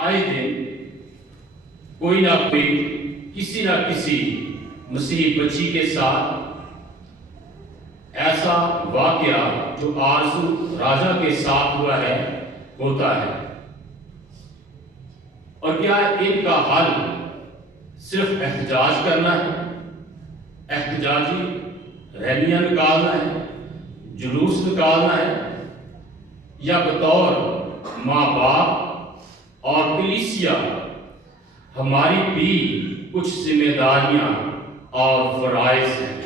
آئے دن کوئی نہ کوئی کسی نہ کسی مسیحی بچی کے ساتھ ایسا واقعہ جو آرزو راجہ کے ساتھ ہوا ہے ہوتا ہے، اور کیا ان کا حل صرف احتجاج کرنا ہے، احتجاجی ریلیاں نکالنا ہے، جلوس نکالنا ہے، یا بطور ماں باپ اور کلیسیا ہماری بھی کچھ ذمہ داریاں اور فرائض ہیں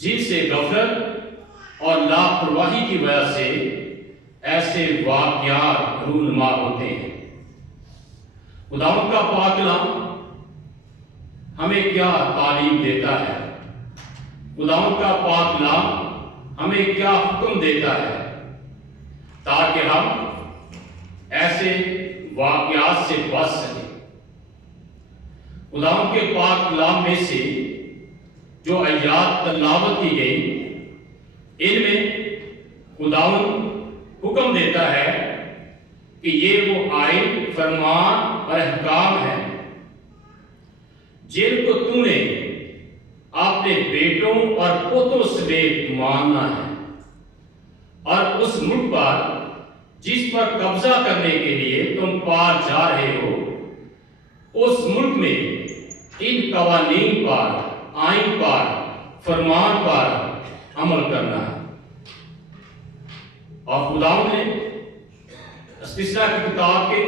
جن سے غفلت اور لاپرواہی کی وجہ سے ایسے واقعات رونما ہوتے ہیں۔ خداوند کا پاک کلام ہمیں کیا تعلیم دیتا ہے؟ خداوند کا پاک کلام ہمیں کیا حکم دیتا ہے تاکہ ہم ایسے واقعات سے بچ سکیں؟ خداوند کے پاک کلام میں سے جو آیات تلاوت کی گئی، ان میں خداوند حکم دیتا ہے کہ یہ وہ آئین، فرمان اور احکام ہیں جن کو تو نے اپنے بیٹوں اور پوتوں سمیت ماننا ہے، اور اس ملک پر جس پر قبضہ کرنے کے لیے تم پار جا رہے ہو، اس ملک میں ان قوانین پر، آئین پر، فرمان پر عمل کرنا ہے۔ اور خداوند نے استثنا کی کتاب کے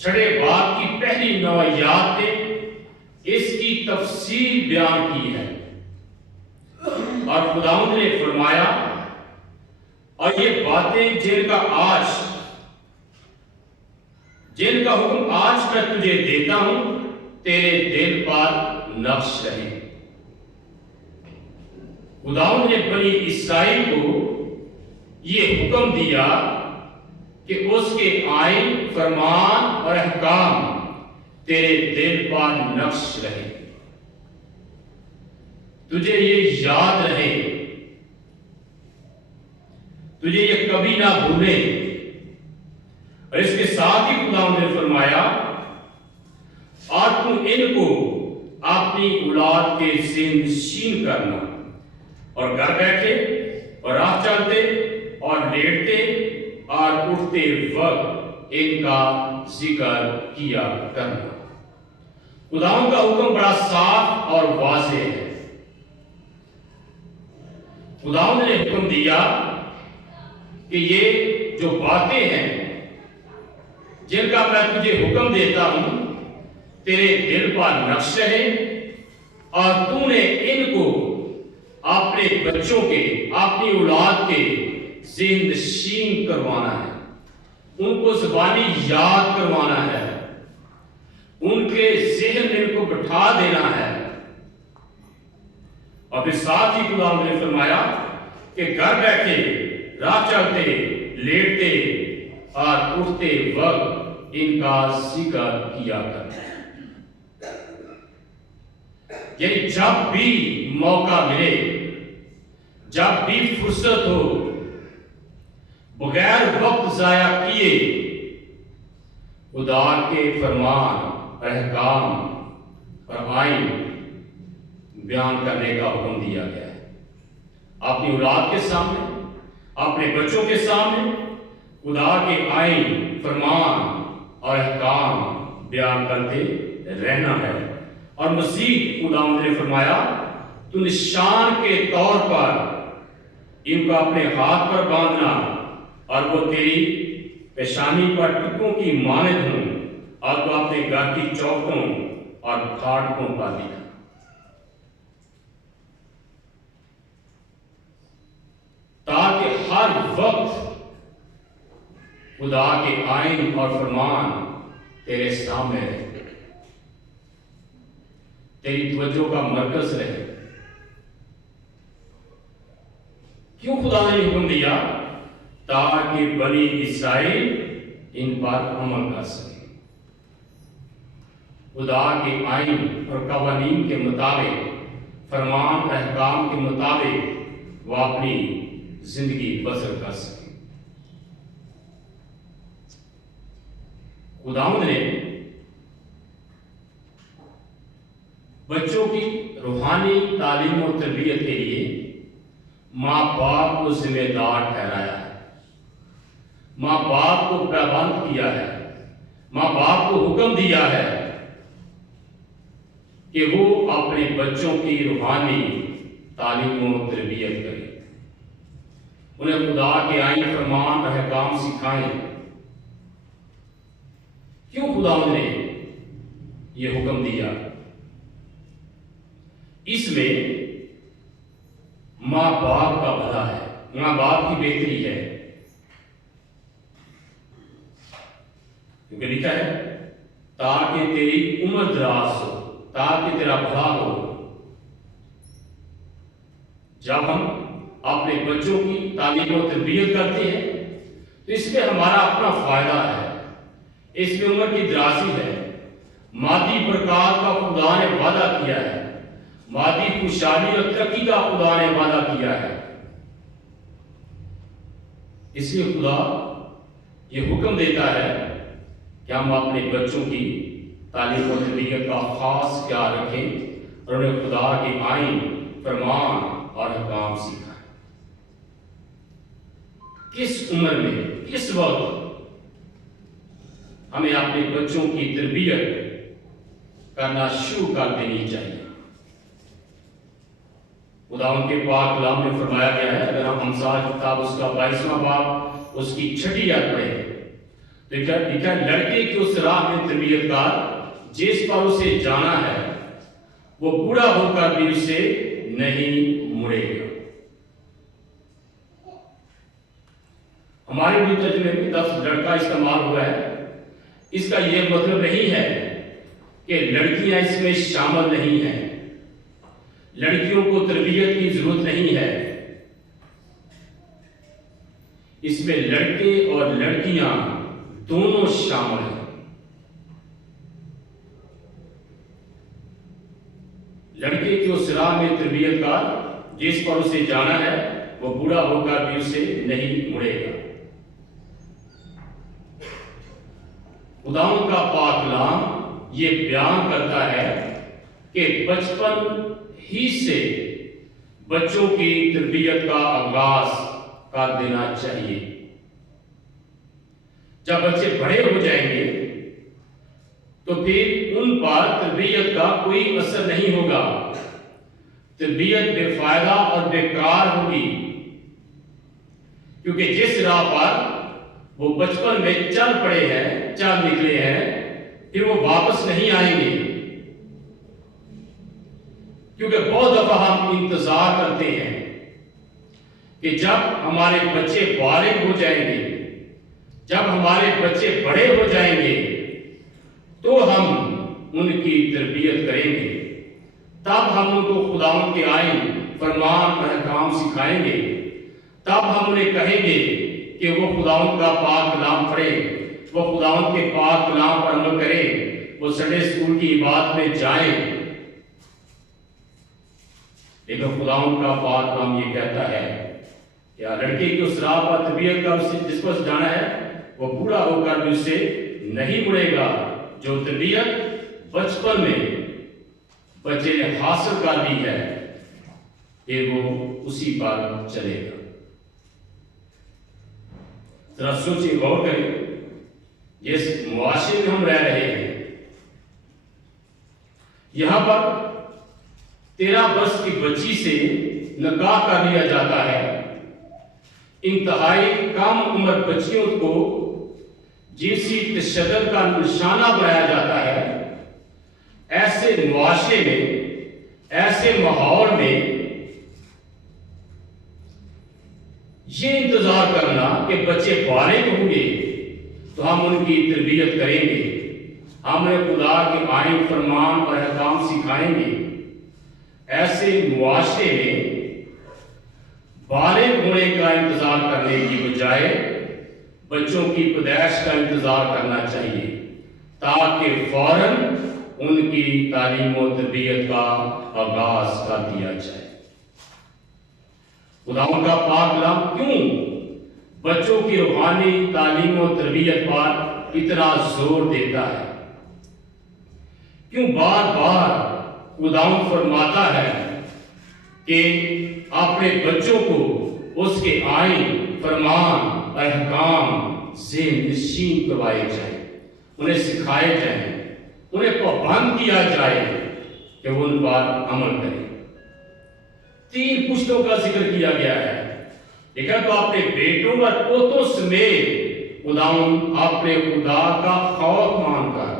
6 باب کی پہلی 9 آیات میں اس کی تفصیل بیان کی ہے، اور خداوند نے فرمایا، اور یہ باتیں جن کا حکم آج میں تجھے دیتا ہوں تیرے دل پر نقش رہے۔ خداوند نے بنی اسرائیل کو یہ حکم دیا کہ اس کے آئین، فرمان اور احکام تیرے دل پر نقش رہے، تجھے یہ یاد رہے، تجھے یہ کبھی نہ بھولے۔ اور اس کے ساتھ ہی خداوند نے فرمایا، اور تم ان کو اپنی اولاد کے ذہن نشین کرنا، اور گھر بیٹھے اور راہ چلتے اور لیٹتے اور اٹھتے وقت ان کا ذکر کیا کرنا۔ خداوند کا حکم بڑا صاف اور واضح ہے۔ خداوند نے حکم دیا کہ یہ جو باتیں ہیں جن کا میں تجھے حکم دیتا ہوں تیرے دل پر نقش رہے، اور تو نے ان کو اپنے بچوں کے، اپنی اولاد کے ذہن نشین کروانا ہے، ان کو زبانی یاد کروانا ہے، ان کے ذہن میں ان کو بٹھا دینا ہے۔ اور پھر ساتھ ہی خداوند نے فرمایا کہ گھر بیٹھے، راہ چلتے، لیٹتے اور اٹھتے وقت ان کا ذکر کیا کرنا ہے۔ یعنی جب بھی موقع ملے، جب بھی فرصت ہو، بغیر وقت ضائع کیے خدا کے فرمان، احکام اور آئین بیان کرنے کا حکم دیا گیا ہے۔ اپنی اولاد کے سامنے، اپنے بچوں کے سامنے خدا کے آئین، فرمان اور احکام بیان کرتے رہنا ہے۔ اور مزید خداوند نے فرمایا، تو نشان کے طور پر ان کو اپنے ہاتھ پر باندھنا، اور وہ تیری پیشانی پر ٹکوں کی مانند ہوں، اور تو اپنے گھر کی چوکوں اور پھاٹکوں پر لکھنا۔ تاکہ ہر وقت خدا کے آئین اور فرمان تیرے سامنے رہے، تیری توجہ کا مرکز رہے۔ کیوں خدا نے حکم دیا؟ تاکہ بنی اسرائیل ان پر عمل کر سکے، خدا کے آئین اور قوانین کے مطابق، فرمان احکام کے مطابق وہ اپنی زندگی بسر کر سکے۔ خداوند نے بچوں کی روحانی تعلیم و تربیت کے لیے ماں باپ کو ذمہ دار ٹھہرایا ہے، ماں باپ کو پابند کیا ہے، ماں باپ کو حکم دیا ہے کہ وہ اپنے بچوں کی روحانی تعلیم و تربیت کریں، انہیں خدا کے آئین فرمان اور احکام سکھائیں۔ کیوں خداوند نے یہ حکم دیا؟ اس میں ماں باپ کا بھلا ہے، ماں باپ کی بہتری ہے، کیونکہ لکھا ہے تاکہ تیری عمر دراز ہو، تاکہ تیرا بھلا ہو۔ جب ہم اپنے بچوں کی تعلیم و تربیت کرتے ہیں تو اس میں ہمارا اپنا فائدہ ہے، اس میں عمر کی درازی ہے، مادی برکات کا خدا نے وعدہ کیا ہے، مادی خوشحالی اور ترقی کا خدا نے وعدہ کیا ہے۔ اس لیے خدا یہ حکم دیتا ہے کہ ہم اپنے بچوں کی تعلیم و تربیت کا خاص خیال رکھیں اور انہیں خدا کے آئین، فرمان اور احکام سکھائیں۔ کس عمر میں، کس وقت ہمیں اپنے بچوں کی تربیت کرنا شروع کر دینی چاہیے؟ خداوند کے پاک کلام میں فرمایا گیا ہے، اگر ہم امثال کتاب اس کا 22واں باب اس کی 6 آیت پڑھیں تو لکھا ہے لڑکے کی اس راہ میں تربیت کار جس پر اسے جانا ہے وہ بوڑھا ہو کر بھی اسے نہیں مڑے گا۔ ہمارے بھی ترجمے میں لفظ لڑکا استعمال ہوا ہے، اس کا یہ مطلب نہیں ہے کہ لڑکیاں اس میں شامل نہیں ہیں، لڑکیوں کو تربیت کی ضرورت نہیں ہے۔ اس میں لڑکے اور لڑکیاں دونوں شامل ہیں۔ لڑکے کی اس راہ میں تربیت کار جس پر اسے جانا ہے وہ بوڑھا ہو کر بھی اسے نہیں مڑے گا۔ خداوند کا پاک کلام یہ بیان کرتا ہے کہ بچپن ہی سے بچوں کی تربیت کا آغاز کر دینا چاہیے۔ جب بچے بڑے ہو جائیں گے تو پھر ان پر تربیت کا کوئی اثر نہیں ہوگا، تربیت بے فائدہ اور بیکار ہوگی، کیونکہ جس راہ پر وہ بچپن میں چل پڑے ہیں، چل نکلے ہیں، پھر وہ واپس نہیں آئیں گے۔ کیونکہ بہت دفعہ ہم انتظار کرتے ہیں کہ جب ہمارے بچے بالغ ہو جائیں گے، جب ہمارے بچے بڑے ہو جائیں گے تو ہم ان کی تربیت کریں گے، تب ہم ان کو خداوند کے آئین، فرمان اور احکام سکھائیں گے، تب ہم انہیں کہیں گے کہ وہ خداوند کا پاک کلام پڑھیں، وہ خداوند کے پاک کلام پر عمل کریں، وہ سنڈے اسکول کی عبادت میں جائیں۔ لیکن خداوند کا پاک کلام یہ کہتا ہے کہ لڑکے کی اس راہ پر تربیت کا جس پر جانا ہے وہ بوڑھا ہو کر بھی اسے نہیں مڑے گا۔ جو تربیت بچپن میں بچے نے حاصل کر لی ہے پھر وہ اسی پر چلے گا۔ ذرا سوچیں، غور کریں، جس معاشرے میں ہم رہ رہے ہیں یہاں پر 13 برس کی بچی سے نکاح کر لیا جاتا ہے، انتہائی کم عمر بچیوں کو جنسی تشدد کا نشانہ بنایا جاتا ہے۔ ایسے معاشرے میں، ایسے ماحول میں یہ انتظار کرنا کہ بچے بالغ ہوں گے تو ہم ان کی تربیت کریں گے، ہم انہیں خدا کے آئین، فرمان اور احکام سکھائیں گے، ایسے معاشرے میں بالغ ہونے کا انتظار کرنے کی بجائے بچوں کی پیدائش کا انتظار کرنا چاہیے تاکہ فوراً ان کی تعلیم و تربیت کا آغاز کر دیا جائے۔ خداوند کا پاک کلام کیوں بچوں کی روحانی تعلیم و تربیت پر اتنا زور دیتا ہے؟ کیوں بار بار خداوند فرماتا ہے کہ اپنے بچوں کو اس کے آئین، فرمان، احکام ذہن نشین کروائے جائیں، انہیں سکھائے جائیں، انہیں پابند کیا جائے کہ وہ ان پر عمل کریں۔ 3 پشتوں کا ذکر کیا گیا ہے، لیکن تو اپنے بیٹوں اور پوتوں سمیت خداوند اپنے خدا کا خوف مان کر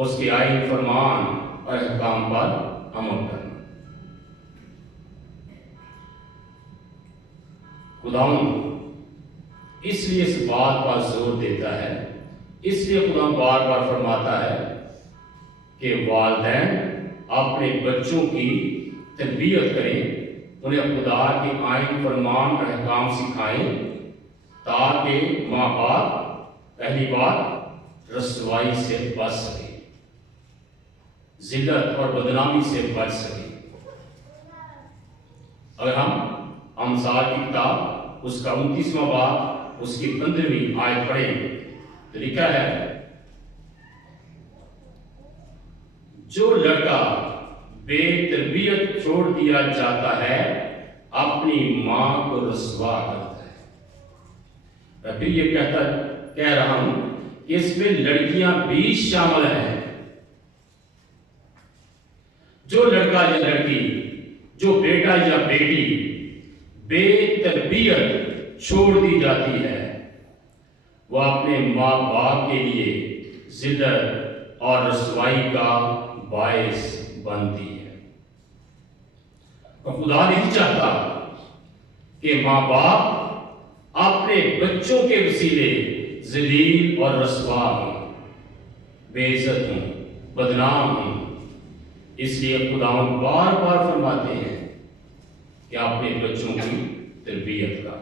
اس کے آئین، فرمان اور احکام پر عمل کرنا۔ خداوند اس لیے اس بات پر زور دیتا ہے، اس لیے خداوند بار بار فرماتا ہے کہ والدین اپنے بچوں کی تربیت کریں، انہیں خدا کے آئین، فرمان اور احکام سکھائیں، تاکہ ماں باپ پہلی بات رسوائی سے بچ سکیں، ذلت اور بدنامی سے بچ سکیں۔ اگر ہم امثال کی کتاب اس کا 29واں باب اس کی 15ویں آیت پڑھیں تو لکھا ہے، جو لڑکا بے تربیت چھوڑ دیا جاتا ہے اپنی ماں کو رسوا کرتا ہے۔ میں پھر یہ کہہ رہا ہوں کہ اس میں لڑکیاں بھی شامل ہیں۔ جو لڑکا یا لڑکی، جو بیٹا یا بیٹی بے تربیت چھوڑ دی جاتی ہے، وہ اپنے ماں باپ کے لیے ذلت اور رسوائی کا باعث بنتی ہے۔ اور خدا نہیں چاہتا کہ ماں باپ اپنے بچوں کے وسیلے ذلیل اور رسوا ہوں، بے عزت ہوں، بدنام ہوں۔ اس لیے خداوند بار بار فرماتے ہیں کہ اپنے بچوں کی تربیت کا،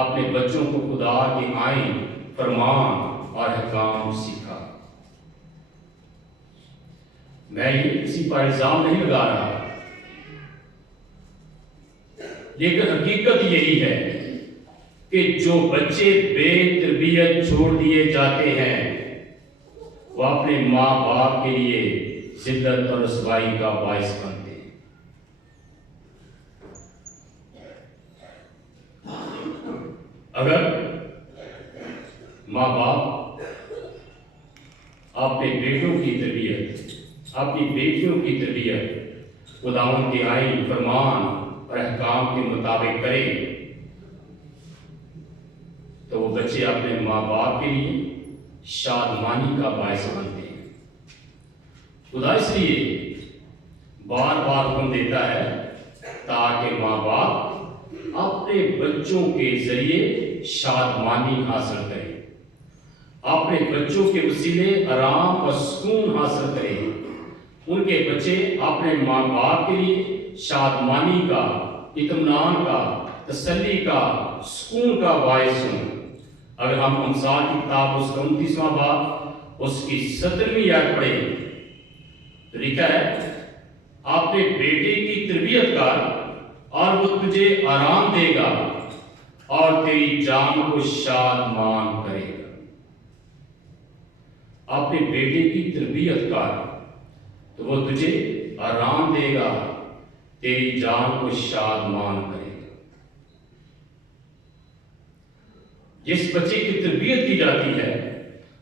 اپنے بچوں کو خدا کے آئین، فرمان اور احکام سکھا۔ میں یہ کسی پر الزام نہیں لگا رہا، لیکن حقیقت یہی ہے کہ جو بچے بے تربیت چھوڑ دیے جاتے ہیں وہ اپنے ماں باپ کے لیے ذلت اور رسوائی کا باعث بنتے ہیں۔ اگر ماں باپ اپنے بیٹوں کی تربیت، اپنی بیٹیوں کی تربیت خداوند کے آئین، فرمان اور احکام کے مطابق کریں تو وہ بچے اپنے ماں باپ کے لیے شادمانی کا باعث بنتے ہیں۔ خدا اس لیے بار بار حکم دیتا ہے تاکہ ماں باپ اپنے بچوں کے ذریعے شادمانی حاصل کریں، اپنے بچوں کے وسیلے آرام اور سکون حاصل کریں، ان کے بچے اپنے ماں باپ کے لیے شادمانی کا، اطمینان کا، تسلی کا، سکون کا باعث ہوں۔ اگر ہم امثال کی کتاب اس کا 29واں باب اس کی 17ویں آیت پڑھیں تو لکھا ہے، اپنے بیٹے کی تربیت کر اور وہ تجھے آرام دے گا اور تیری جان کو شادمان کرے گا۔ اپنے بیٹے کی تربیت کر تو وہ تجھے آرام دے گا، تیری جان کو شادمان کرے گا۔ جس بچے کی تربیت کی جاتی ہے،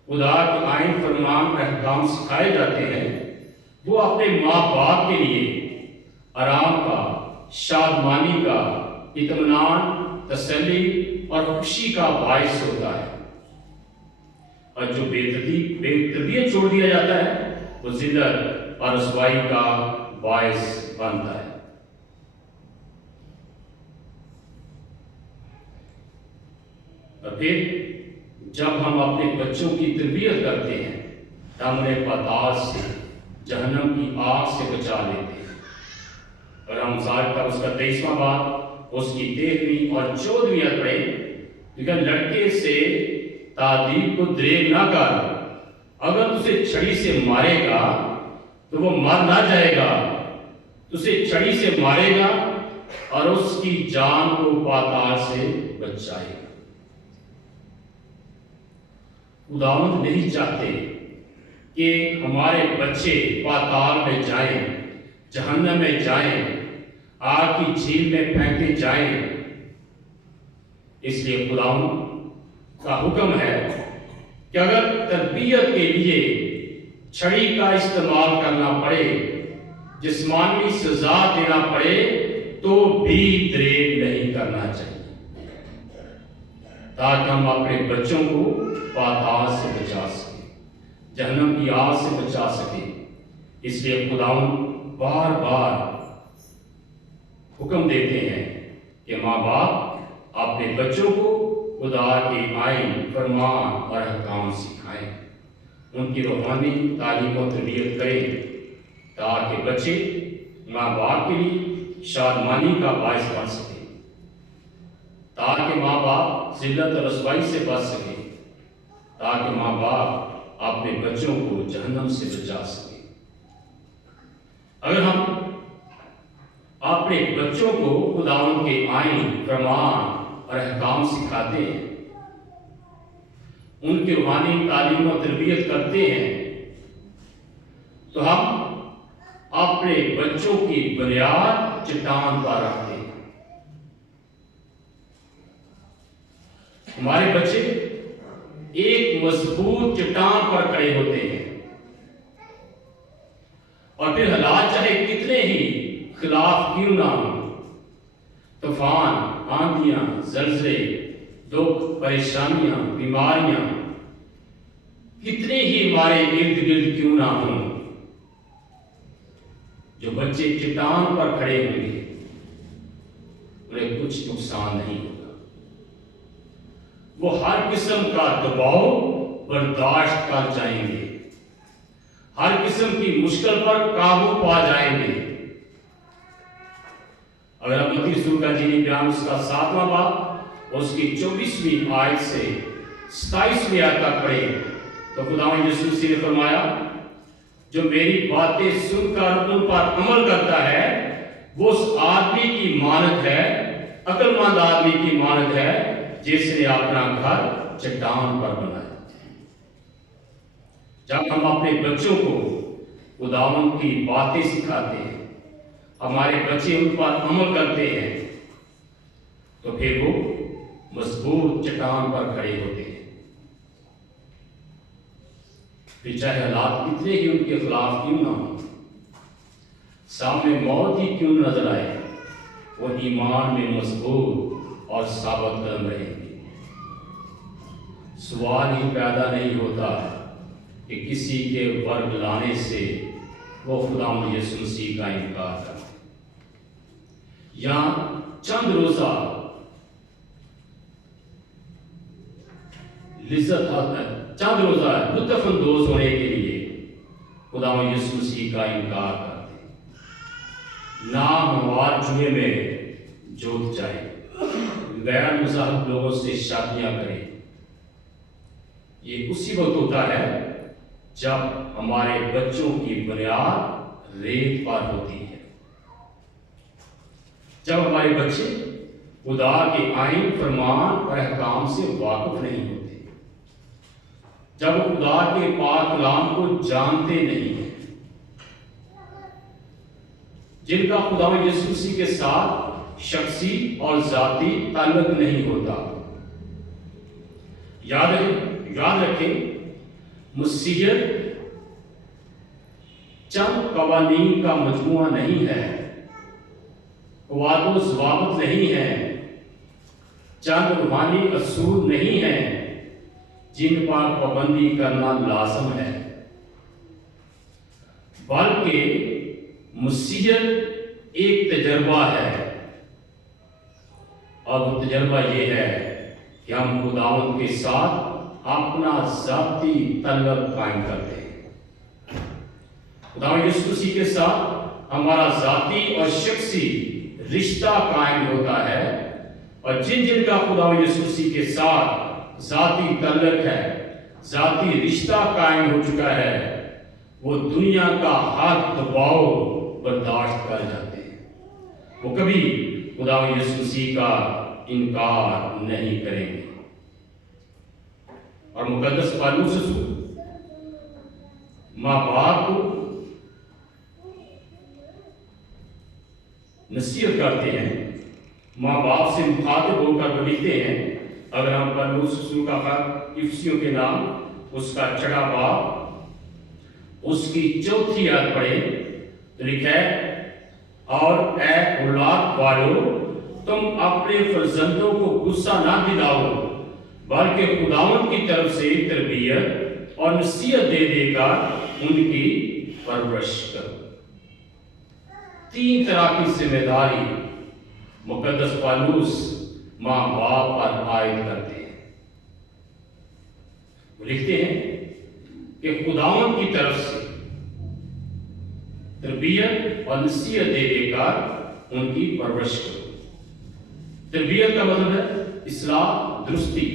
خدا کے آئین، فرمان، احکام سکھائے جاتے ہیں، وہ اپنے ماں باپ کے لیے آرام کا، شادمانی کا، اطمینان، تسلی اور خوشی کا باعث ہوتا ہے۔ اور جو بے تربیت چھوڑ دیا جاتا ہے وہ ذلت اور رسوائی کا باعث بنتا ہے۔ اور پھر جب ہم اپنے بچوں کی تربیت کرتے ہیں تو ہم انہیں پتال سے، جہنم کی آگ سے بچا لیتے ہیں۔ اور ہم ظاہر کا اس کا 23واں باب اس کی 13ویں اور 14ویں آیت پڑھیں، لیکن لڑکے سے تعدیب کو دریغ نہ کر، اگر اسے چھڑی سے مارے گا تو وہ مر نہ جائے گا، اسے چھڑی سے مارے گا اور اس کی جان کو پاتال سے بچائے گا۔ خداوند نہیں چاہتے کہ ہمارے بچے پاتال میں جائیں، جہنم میں جائیں، آگ کی جھیل میں پھینکے جائیں۔ اس لیے خداوند کا حکم ہے کہ اگر تربیت کے لیے چھڑی کا استعمال کرنا پڑے، جسمانی سزا دینا پڑے، تو بھی دریغ نہیں کرنا چاہیے، تاکہ ہم اپنے بچوں کو پاتال سے بچا سکیں، جہنم کی آگ سے بچا سکیں۔ اس لیے خداوند بار بار حکم دیتے ہیں کہ ماں باپ اپنے بچوں کو خدا کے آئین، فرمان اور احکام سکھائیں، ان کی روحانی تعلیم و تربیت کریں، تاکہ بچے ماں باپ کے لیے شادمانی کا باعث بن سکیں، تاکہ ماں باپ ذلت اور رسوائی سے بچ سکیں، تاکہ ماں باپ اپنے بچوں کو جہنم سے بچا سکیں۔ اگر ہم اپنے بچوں کو خداوند کے آئین، فرمان اور احکام سکھاتے ہیں، ان کی روحانی تعلیم و تربیت کرتے ہیں، تو ہم اپنے بچوں کی بنیاد چٹان پر رکھتے ہیں۔ ہمارے بچے ایک مضبوط چٹان پر کھڑے ہوتے ہیں، اور پھر حالات چاہے کتنے ہی خلاف کیوں نہ ہوں، طوفان، آندھیاں، زلزلے، دکھ، پریشانیاں، بیماریاں کتنے ہی ہمارے ارد گرد کیوں نہ ہوں، جو بچے چٹان پر کھڑے ہوں گے انہیں کچھ نقصان نہیں ہوگا۔ وہ ہر قسم کا دباؤ برداشت کر جائیں گے، ہر قسم کی مشکل پر قابو پا جائیں گے۔ اگر ہم متی رسول کا جینی بیان اس کا 7واں باب اور اس کی 24ویں آیت سے 27ویں آیت تک پڑھیں تو خداوند یسوع مسیح نے فرمایا، جو میری باتیں سن کر ان پر عمل کرتا ہے وہ اس آدمی کی مانند ہے، عقل مند آدمی کی مانند ہے، جس نے اپنا گھر چٹان پر بنایا۔ جب ہم اپنے بچوں کو خداوند کی باتیں سکھاتے ہیں، ہمارے بچے ان پر عمل کرتے ہیں، تو پھر وہ مضبوط چٹان پر کھڑے ہوتے ہیں۔ پھر چاہے حالات کتنے ہی ان کے خلاف کیوں نہ ہوں، سامنے موت ہی کیوں نظر آئے، وہ ایمان میں مضبوط اور ثابت قدم رہیں گے۔ سوال ہی پیدا نہیں ہوتا کہ کسی کے ورگ لانے سے وہ خداوند یسوع مسیح کا انکار کرے، یا چند روزہ لطف اندوز ہونے کے لیے خداوند یسوع مسیح کا انکار کرتے ہیں، نام ہموار جمعے میں جوت جائیں، غیر مذہب لوگوں سے شادیاں کریں۔ یہ اسی وقت ہوتا ہے جب ہمارے بچوں کی بنیاد ریت پر ہوتی ہے، جب ہمارے بچے خدا کے آئین، فرمان اور احکام سے واقف نہیں ہوتے، جب وہ خدا کے پاک کلام کو جانتے نہیں ہیں، جن کا خداوند یسوع مسیح کے ساتھ شخصی اور ذاتی تعلق نہیں ہوتا۔ یاد رکھیں، مسیحیت چند قوانین کا مجموعہ نہیں ہے، قواعد و ضوابط نہیں ہے، چند روحانی اصول نہیں ہیں جن پر پابندی کرنا لازم ہے، بلکہ مسیحیت ایک تجربہ ہے، اور وہ تجربہ یہ ہے کہ ہم خداوند کے ساتھ اپنا ذاتی تعلق قائم کرتے ہیں۔ خداوند یسوع مسیح کے ساتھ ہمارا ذاتی اور شخصی رشتہ قائم ہوتا ہے، اور جن کا خداوند یسوع مسیح کے ساتھ ذاتی تعلق ہے، ذاتی رشتہ قائم ہو چکا ہے، وہ دنیا کا ہر دباؤ برداشت کر جاتے ہیں، وہ کبھی خداوند یسوع مسیح کا انکار نہیں کریں گے۔ اور مقدس پالوس رسول ماں باپ کو نصیحت کرتے ہیں، ماں باپ سے مخاطب ہو کر لکھتے ہیں۔ اگر ہم پالوس رسول کا خط افسیوں کے نام اس کا 6واں باب اس کی 4تھی آیت پڑھیں تو لکھا ہے، اور اے اولاد والو، تم اپنے فرزندوں کو غصہ نہ دلاؤ، بلکہ خداوند کی طرف سے تربیت اور نصیحت دے دے کر ان کی پرورش کرو۔ 3 طرح کی ذمہ داری مقدس پالوس ماں باپ پر عائد کرتے ہیں۔ وہ لکھتے ہیں کہ خداوند کی طرف سے تربیت اور نصیحت دے دے کر ان کی پرورش کرو۔ تربیت کا مطلب ہے اصلاح، درستی۔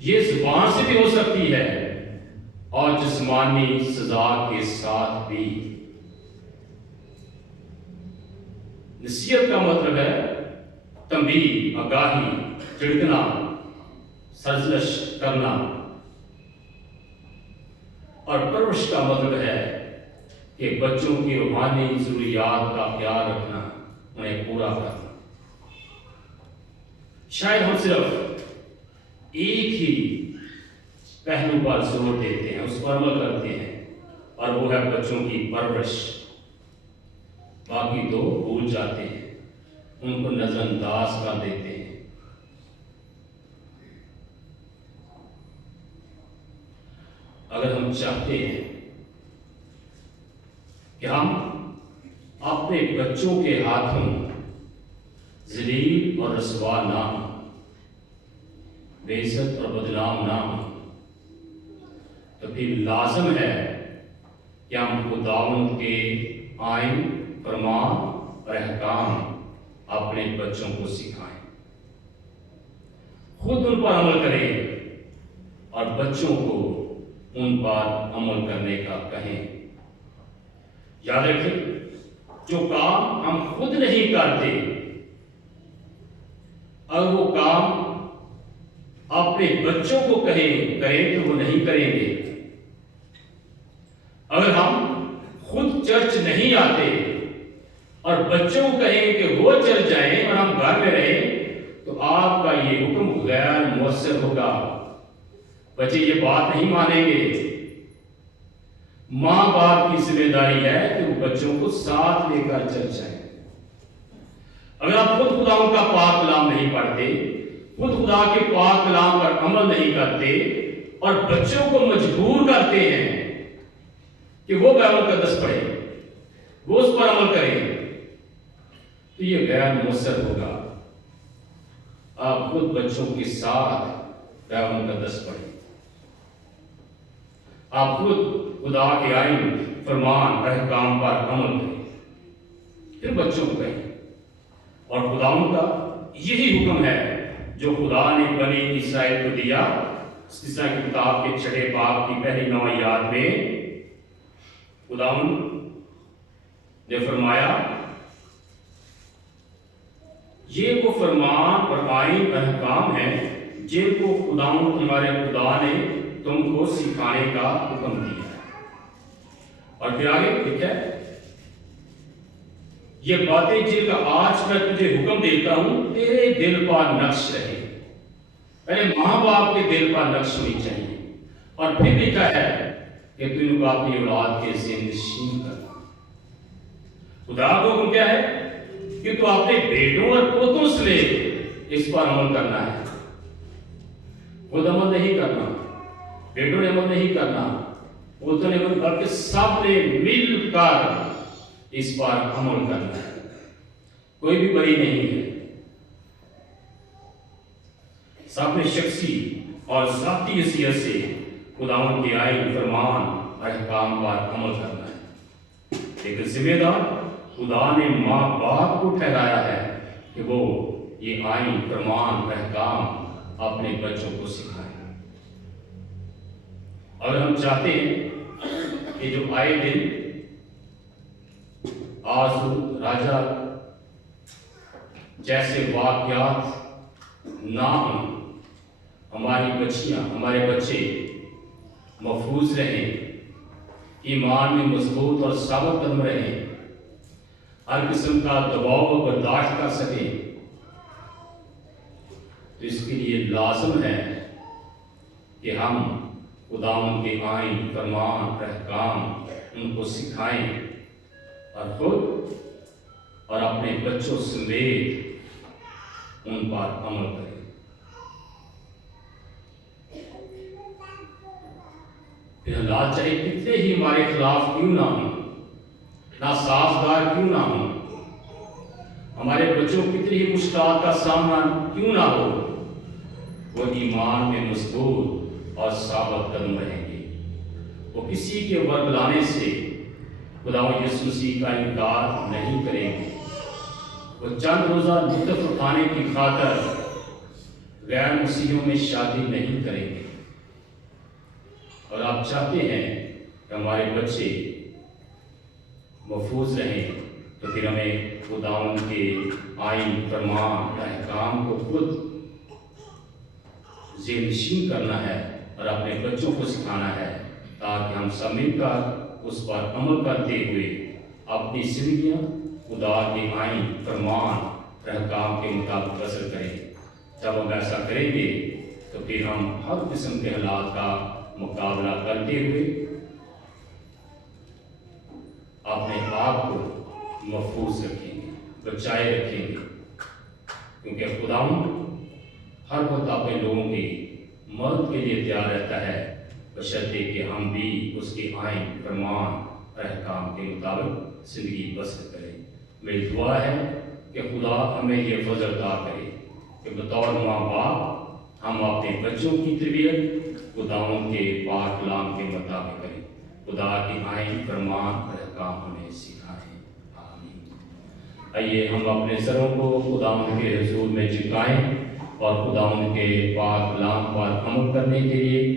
یہ زبان سے بھی ہو سکتی ہے اور جسمانی سزا کے ساتھ بھی۔ نصیحت کا مطلب ہے تنبیہ، آگاہی، جھڑکنا، سرزنش کرنا، اور پرورش کا مطلب ہے کہ بچوں کی روحانی ضروریات کا خیال رکھنا، انہیں پورا کرنا۔ شاید ہم صرف ایک ہی پہلو پر زور دیتے ہیں، اس پر عمل کرتے ہیں، اور وہ ہے بچوں کی پرورش۔ باقی 2 بھول جاتے ہیں، ان کو نظر انداز کر دیتے ہیں۔ اگر ہم چاہتے ہیں کہ ہم اپنے بچوں کے ہاتھوں ذلیل اور رسوا نہ ہوں، بے عزت اور بدنام نہ ہوں، تو پھر لازم ہے کہ ہم خداوند کے آئین، فرمان اور احکام اپنے بچوں کو سکھائیں، خود ان پر عمل کریں اور بچوں کو ان پر عمل کرنے کا کہیں۔ یاد رکھیں، جو کام ہم خود نہیں کرتے، اگر وہ کام اپنے بچوں کو کریں تو وہ نہیں کریں گے۔ اگر ہم خود چرچ نہیں آتے اور بچوں کو کہیں کہ وہ چل جائیں اور ہم گھر میں رہیں، تو آپ کا یہ حکم غیر مؤثر ہوگا۔ بچے یہ بات نہیں مانیں گے۔ ماں باپ کی ذمہ داری ہے کہ وہ بچوں کو ساتھ لے کر چل جائیں۔ اگر آپ خود خداوند کا پاک کلام نہیں پڑھتے، خود خدا کے پاک کلام پر عمل نہیں کرتے اور بچوں کو مجبور کرتے ہیں کہ وہ بائبل مقدس پڑھیں، وہ اس پر عمل کریں، تو یہ غیر مؤثر ہوگا۔ آپ خود بچوں کے ساتھ بائبل مقدس پڑھیں، آپ خود خدا کے آئین، فرمان، احکام پر عمل کریں، پھر بچوں کو کہیں۔ اور خداوند کا یہی حکم ہے جو خدا نے بنی اسرائیل کو دیا۔ استثنا کی کتاب کے 6 باب کی پہلی 9 آیات میں خداوند نے فرمایا، یہ وہ فرمان اور آئین احکام ہیں جن کو خداوند تمہارے خدا نے تم کو سکھانے کا حکم دیا ہے۔ اور پھر آگے لکھا ہے، یہ باتیں جن کا آج میں تجھے حکم دیتا ہوں تیرے دل پر نقش رہے۔ پہلے ماں باپ کے دل پر نقش ہونی چاہیے، اور پھر لکھا ہے کہ تو ان کو اپنی اولاد کے ذہن نشین کرنا۔ خدا کو حکم کیا ہے کہ تو اپنے بیٹوں اور پوتوں سے اس پر عمل کرنا ہے۔ خود عمل نہیں کرنا، بیٹوں نے عمل نہیں کرنا، پوتوں نے عمل، بلکہ سب نے مل کر اس پر عمل کرنا ہے۔ کوئی بھی بری نہیں ہے، سب نے شخصی اور ذاتی حیثیت سے خداوند کے آئین، فرمان اور احکام پر عمل کرنا ہے۔ لیکن ذمہ دار خدا نے ماں باپ کو ٹھہرایا ہے کہ وہ یہ آئین، فرمان، احکام اپنے بچوں کو سکھائیں۔ اگر ہم چاہتے ہیں کہ جو آئے دن آسود راجا جیسے واقعات نہ ہوں، ہماری بچیاں، ہمارے بچے محفوظ رہیں، ایمان میں مضبوط اور ثابت قدم رہیں، ہر قسم کا دباؤ کو برداشت کر سکیں، تو اس کے لیے لازم ہے کہ ہم خداوند کے آئین، فرمان، احکام ان کو سکھائیں اور خود اور اپنے بچوں سمیت ان پر عمل کریں۔ پھر حالات چاہے کتنے ہی ہمارے خلاف کیوں نہ ہوں، ناسازگار کیوں نہ ہوں، ہمارے بچوں کتنی ہی مشکلات کا سامنا کیوں نہ ہو، وہ ایمان میں مضبوط اور ثابت قدم رہیں گے۔ وہ کسی کے ورگلانے سے خداوند یسوع مسیح کا انکار نہیں کریں گے۔ وہ چند روزہ لطف اٹھانے کی خاطر غیر مسیحیوں میں شادی نہیں کریں گے۔ اور آپ چاہتے ہیں کہ ہمارے بچے محفوظ رہیں، تو پھر ہمیں خداوند کے آئین، فرمان، احکام کو خود ذہن نشین کرنا ہے اور اپنے بچوں کو سکھانا ہے، تاکہ ہم سب مل کر اس پر عمل کرتے ہوئے اپنی زندگیاں خدا کے آئین، فرمان، احکام کے مطابق بسر کریں۔ جب ہم ایسا کریں گے تو پھر ہم ہر قسم کے حالات کا مقابلہ کرتے ہوئے اپنے آپ کو محفوظ رکھیں گے، بچائے رکھیں گے، کیونکہ خداوند ہر وقت اپنے لوگوں کی مدد کے لیے تیار رہتا ہے، بشرطے کہ ہم بھی اس کے آئین، فرمان، احکام کے مطابق زندگی بسر کریں۔ میری دعا ہے کہ خدا ہمیں یہ فضل عطا کرے کہ بطور ماں باپ ہم اپنے بچوں کی تربیت خداوند کے پاک کلام کے مطابق کریں، خدا کے آئین، فرمان اور احکام ہمیں سکھائیں۔ آمین۔ آئیے ہم اپنے سروں کو خداوند کے حضور میں جھکائیں اور خداوند کے پاک کلام پر عمل کرنے کے لیے